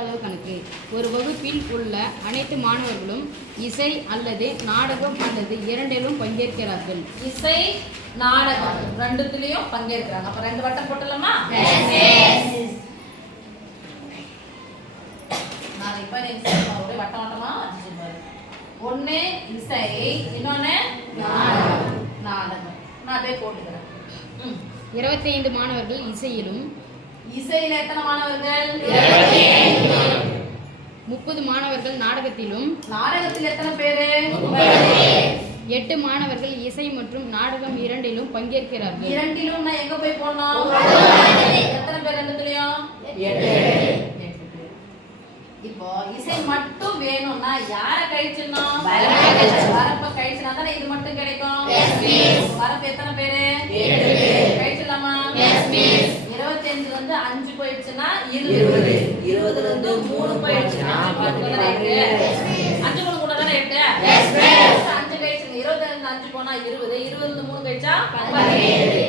அளவு கணக்கு. ஒரு வகுப்பில் உள்ள அனைத்து மாணவர்களும் இசை அல்லது நாடகம் அல்லது இரண்டிலும் பங்கேற்கிறார்கள். இசை நாடகம் ரெண்டுத்திலையும் பங்கேற்கிறாங்க. அப்ப ரெண்டு வட்டம் போட்டலாமா? நான் இப்ப ஒரு வட்டம் வட்டமா வச்சுருப்பாரு. ஒண்ணு இசை, இன்னொன்னு நாடகம். நான் அப்படியே போட்டுக்கிறேன். 25 மாணவர்கள் இசையிலும், இசையில எத்தனை மாணவர்கள்? 30 மாணவர்கள் நாடகத்திலும், நாடகத்தில் எத்தனை பேரு? 8 மாணவர்கள் இசை மற்றும் நாடகம் இரண்டிலும் பங்கேற்கிறார்கள். இரண்டிலும் நான் எங்க போய் போடணும்? எத்தனை பேர் ரெண்டுலயும்? 8 பேர். இப்போ இசை மட்டும் வேணும்னா யார கழிச்சிடணும்? வரப்ப கழிச்சினா தானே இது மட்டும் கிடைக்கும். வரப்ப எத்தனை பேரு? 8 பேர். கழிச்சிடலாமா? 25 வந்து 5 போயிடுச்சுன்னா 20. 20 வந்து 3 போயிடுச்சுன்னா 8. 5 கூட கூட தானே 8. 5 கழிச்சுங்க. 25 5 போனா 20. 20 வந்து 3 கழிச்சா 17.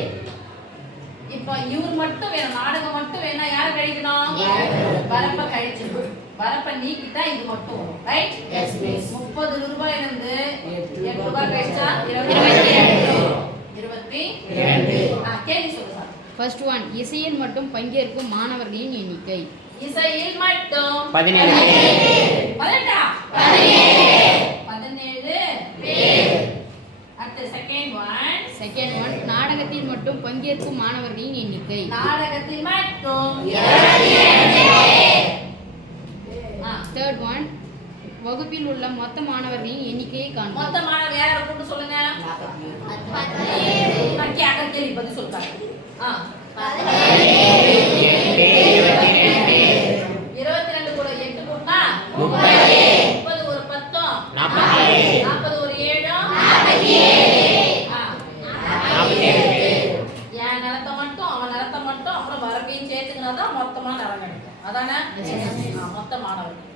இப்போ இவர் மட்டும் வேணும், நாடகம் மட்டும் வேணா யார கழிக்கணும்? வரப்ப கழிச்சிடணும். வரப்ப நீக்கிட்டா இது மட்டும் வரும். ரைட்? 30 ரூபாயில இருந்து 8 ரூபாய் கழிச்சா 22. கேள்வி சொல்லு சார். First one, இசையில் மட்டும் பங்கேற்கும் மாணவர்களின் எண்ணிக்கை. இசையில் மட்டும் 17 பேர். அடுத்து Second one, நாடகத்தில் மட்டும் பங்கேற்கும் மாணவர்களின் எண்ணிக்கை. நாடகத்தில் மட்டும் Third one, வகுப்பில் உள்ள மொத்த மாணவர்களின் எண்ணிக்கையை காண்க. மொத்த மாணவர் யாரை கூப்பிட்டு சொல்லுங்க? கேள்வி பதில் சொல்றாங்க. 22 கூட 8 கூட்டினா 30 ஒரு 10 40 ஒரு 7 என் நிலத்தை மட்டும் அவன் நிலத்தை மட்டும் அப்புறம் வரப்பையும் சேர்த்துக்கினா தான் மொத்தமா நிலம் கிடைக்கும். அதானே மொத்த மாணவர்கள்.